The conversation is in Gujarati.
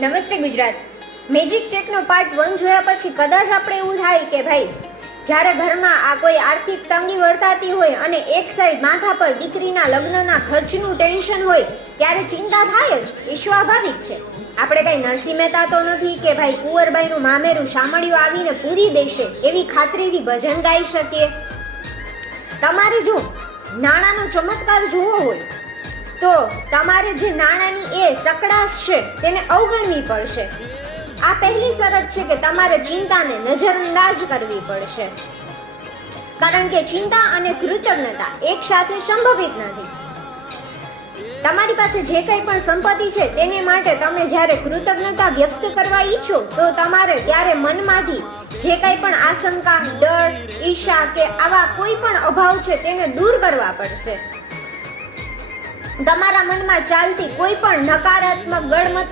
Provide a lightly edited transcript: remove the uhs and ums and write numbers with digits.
નમસ્તે ગુજરાત. મેજિક ચેકનો પાર્ટ 1 જોયા પછી કદાચ આપણે એવું થાય કે ભાઈ જ્યારે ઘરમાં આ કોઈ આર્થિક તંગી વર્તાતી હોય અને એક સાઈડ માથા પર દીકરીના લગ્નના ખર્ચનું ટેન્શન હોય ત્યારે ચિંતા થાય જ. એ સ્વાભાવિક છે. આપણે કઈ નરસિંહ મહેતા તો નથી કે ભાઈ કુંવરબાઈનું મામેરું શામળિયું આવીને પૂરી દેશે એવી ખાતરીથી ભજન ગાઈ શકીએ. તમારે જો નાણાંનો ચમત્કાર જોવો હોય તો તમારે જે નાણાંની એ સકડાશ છે તેને અવગણવી પડશે. આ પહેલી શરત છે કે તમારે ચિંતાને નજરઅંદાજ કરવી પડશે, કારણ કે ચિંતા અને કૃતજ્ઞતા એક સાથે સંભવિત નથી. તમારી પાસે જે કંઈ પણ સંપત્તિ છે તેને માટે તમે જ્યારે કૃતજ્ઞતા વ્યક્ત કરવા ઈચ્છો તો તમારે ત્યારે મનમાંથી જે કંઈ પણ આશંકા, ડર, ઈર્ષા કે આવા કોઈ પણ અભાવ છે તેને દૂર કરવા પડશે. તમારા મનમાં ચાલતી કોઈ પણ નકારાત્મક ગળમત